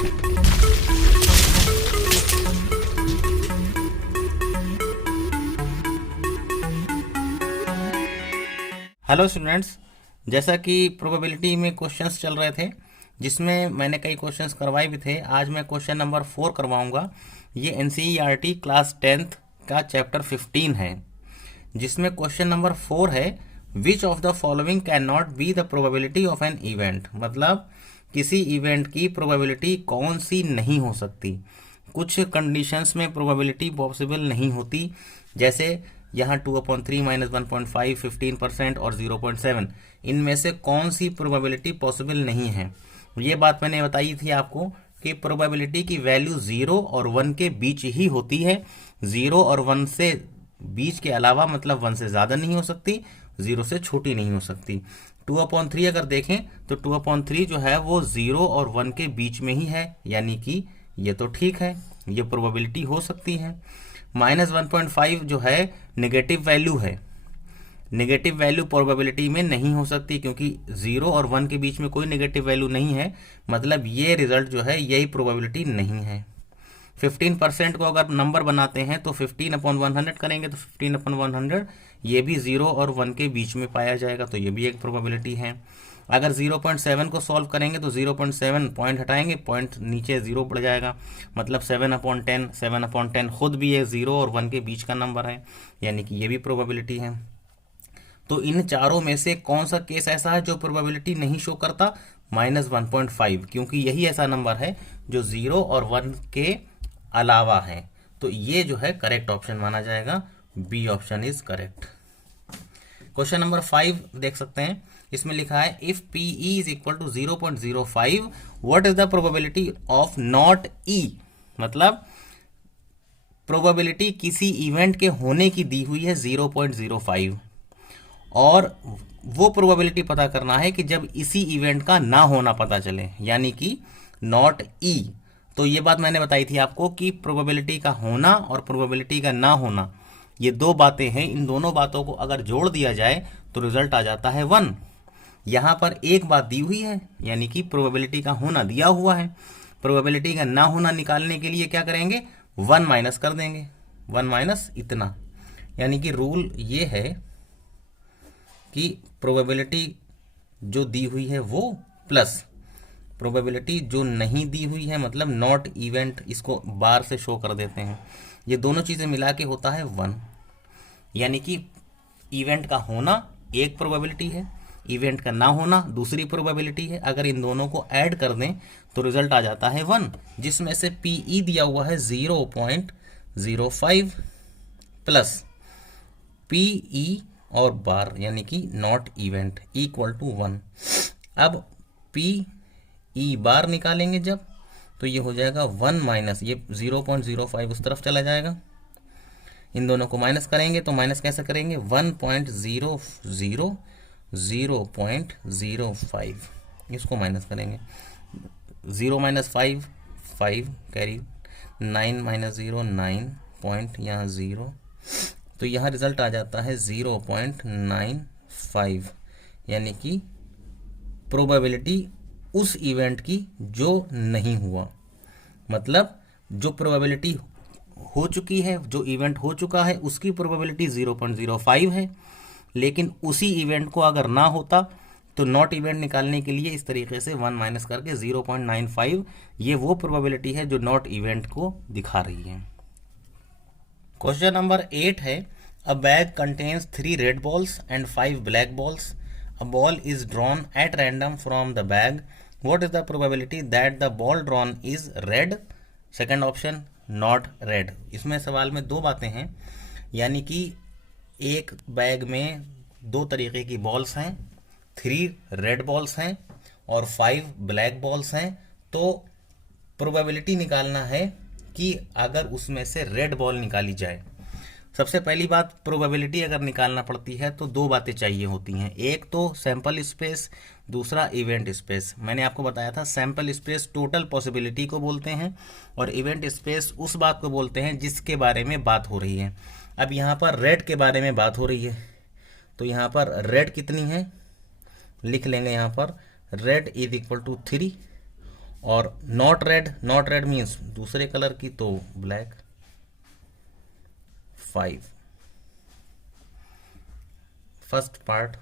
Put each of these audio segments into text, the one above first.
Hello students, जैसा कि probability में क्वेश्चंस चल रहे थे जिसमें मैंने कई क्वेश्चंस करवाए भी थे, आज मैं क्वेश्चन नंबर 4 करवाऊंगा। ये एनसीईआरटी क्लास 10th का चैप्टर 15 है, जिसमें क्वेश्चन नंबर 4 है, which of the following can not be the probability of an event. मतलब किसी इवेंट की प्रोबेबिलिटी कौन सी नहीं हो सकती। कुछ कंडीशंस में प्रोबेबिलिटी पॉसिबल नहीं होती, जैसे यहाँ 2/3 -1.5, 15% और 0.7, इनमें से कौन सी प्रोबेबिलिटी पॉसिबल नहीं है। ये बात मैंने बताई थी आपको कि प्रोबेबिलिटी की वैल्यू 0 और 1 के बीच ही होती है। 0 और 1 से बीच के अलावा, मतलब 1 से ज़्यादा नहीं हो सकती, 0 से छोटी नहीं हो सकती। 2/3 अगर देखें तो 2/3 जो है वो 0 और 1 के बीच में ही है, यानी कि ये तो ठीक है, ये प्रोबेबिलिटी हो सकती है। -1.5 जो है नेगेटिव वैल्यू है, नेगेटिव वैल्यू प्रोबेबिलिटी में नहीं हो सकती, क्योंकि 0 और 1 के बीच में कोई नेगेटिव वैल्यू नहीं है, मतलब ये रिजल्ट जो है यही प्रोबेबिलिटी नहीं है। 15% को अगर नंबर बनाते हैं तो 15/100 करेंगे तो 15/100 ये भी 0 और 1 के बीच में पाया जाएगा, तो ये भी एक प्रोबेबिलिटी है। अगर 0.7 को सॉल्व करेंगे तो 0.7 पॉइंट हटाएंगे, पॉइंट नीचे 0 पड़ जाएगा, मतलब 7/10, 7/10 खुद भी ये 0 और 1 के बीच का नंबर है, यानी कि ये भी प्रोबेबिलिटी है। तो इन चारों में से कौन सा केस ऐसा है जो प्रोबेबिलिटी नहीं शो करता? -1.5, क्योंकि यही ऐसा नंबर है जो 0 और 1 के अलावा है, तो ये जो है करेक्ट ऑप्शन माना जाएगा। B option is correct. Question number 5 देख सकते हैं, इसमें लिखा है if PE is equal to 0.05 what is the probability of not E। मतलब प्रोबेबिलिटी किसी इवेंट के होने की दी हुई है 0.05, और वो प्रोबेबिलिटी पता करना है कि जब इसी इवेंट का ना होना पता चले, यानी कि नॉट E। तो ये बात मैंने बताई थी आपको कि प्रोबेबिलिटी का होना और प्रोबेबिलिटी का ना होना ये दो बातें हैं, इन दोनों बातों को अगर जोड़ दिया जाए तो रिजल्ट आ जाता है 1। यहाँ पर एक बात दी हुई है, यानी कि प्रोबेबिलिटी का होना दिया हुआ है, प्रोबेबिलिटी का ना होना निकालने के लिए क्या करेंगे, 1 माइनस कर देंगे, 1 माइनस इतना, यानी कि रूल ये है कि प्रोबेबिलिटी जो दी हुई है वो प्लस प्रोबेबिलिटी जो नहीं दी हुई है, मतलब नॉट इवेंट, इसको बार से शो कर देते हैं, ये दोनों चीज़ें मिला के होता है 1। यानी कि इवेंट का होना एक प्रोबेबिलिटी है, इवेंट का ना होना दूसरी प्रोबेबिलिटी है। अगर इन दोनों को ऐड कर दें तो रिजल्ट आ जाता है 1, जिसमें से PE दिया हुआ है 0.05 प्लस PE और बार, यानी कि नॉट इवेंट, इक्वल टू 1। अब PE बार निकालेंगे जब, तो ये हो जाएगा 1 माइनस ये 0.05 उस तरफ चला जाएगा, इन दोनों को माइनस करेंगे तो माइनस कैसे करेंगे, 1.00 0.05 इसको माइनस करेंगे, 0 माइनस 5 5 कैरी, 9 माइनस 0 9 पॉइंट यहाँ 0, तो यहाँ रिजल्ट आ जाता है 0.95, यानी कि प्रोबेबिलिटी उस इवेंट की जो नहीं हुआ। मतलब जो प्रोबेबिलिटी हो चुकी है, जो इवेंट हो चुका है, उसकी प्रोबेबिलिटी 0.05 है, लेकिन उसी इवेंट को अगर ना होता तो नॉट इवेंट निकालने के लिए इस तरीके से 1 माइनस करके 0.95, ये वो प्रोबेबिलिटी है जो नॉट इवेंट को दिखा रही है। क्वेश्चन नंबर 8 है, अ bag contains 3 red balls and 5 black balls, a ball is drawn at random from the bag, what is the probability that the ball drawn is red. Second epsilon naught red. इसमें सवाल में दो बातें हैं, यानी कि एक बैग में 2 तरीके की बॉल्स हैं, 3 रेड बॉल्स हैं और 5 ब्लैक बॉल्स हैं, तो प्रोबेबिलिटी निकालना है कि अगर उसमें से रेड बॉल निकाली जाए। सबसे पहली बात, प्रोबेबिलिटी अगर निकालना पड़ती है तो 2 बातें चाहिए होती हैं, एक तो सैंपल स्पेस, दूसरा इवेंट स्पेस। मैंने आपको बताया था सैंपल स्पेस टोटल पॉसिबिलिटी को बोलते हैं और इवेंट स्पेस उस बात को बोलते हैं जिसके बारे में बात हो रही है। अब यहाँ पर रेड के बारे में बात हो रही है, तो यहाँ पर रेड कितनी है लिख लेंगे, यहाँ पर रेड इज इक्वल टू 3 और नॉट रेड मीन्स दूसरे कलर की, तो ब्लैक। 5 फर्स्ट पार्ट,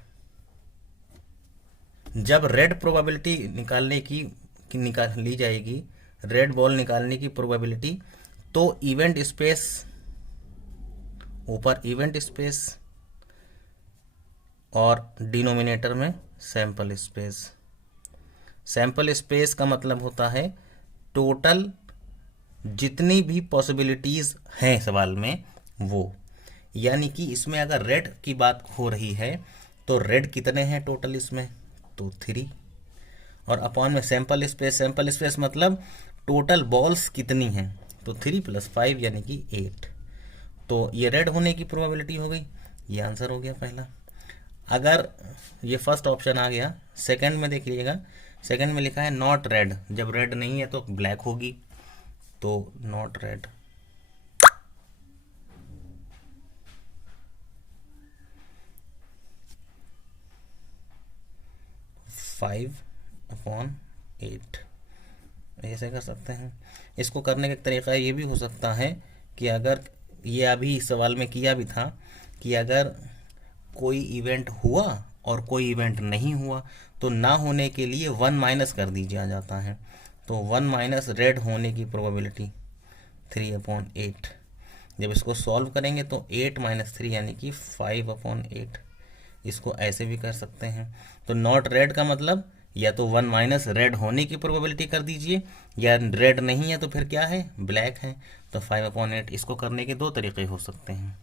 जब रेड प्रोबेबिलिटी निकालने की निकाल ली जाएगी, रेड बॉल निकालने की प्रोबेबिलिटी, तो इवेंट स्पेस, ऊपर इवेंट स्पेस और डिनोमिनेटर में सैंपल स्पेस। सैंपल स्पेस का मतलब होता है टोटल जितनी भी पॉसिबिलिटीज हैं सवाल में वो, यानी कि इसमें अगर रेड की बात हो रही है तो रेड कितने हैं टोटल इसमें, तो 3, और अपॉन में सैंपल स्पेस मतलब टोटल बॉल्स कितनी हैं, तो 3 + 5 यानी कि 8। तो ये रेड होने की प्रोबेबिलिटी हो गई, ये आंसर हो गया पहला। अगर ये फर्स्ट ऑप्शन आ गया, सेकंड में देख लीजिएगा, सेकंड में लिखा है नॉट रेड, जब रेड नहीं है तो ब्लैक होगी, तो नॉट रेड। फाइव अपॉन 8 ऐसे कर सकते हैं। इसको करने का तरीका ये भी हो सकता है कि अगर ये अभी इस सवाल में किया भी था कि अगर कोई इवेंट हुआ और कोई इवेंट नहीं हुआ तो ना होने के लिए 1 माइनस कर दिया जाता है, तो 1 माइनस रेड होने की प्रोबेबिलिटी 3/8। जब इसको सॉल्व करेंगे तो 8 - 3 यानी कि 5/8। इसको ऐसे भी कर सकते हैं। तो नॉट रेड का मतलब या तो 1 माइनस रेड होने की प्रोबेबिलिटी कर दीजिए, या रेड नहीं है तो फिर क्या है, ब्लैक है, तो 5/8। इसको करने के दो तरीके हो सकते हैं।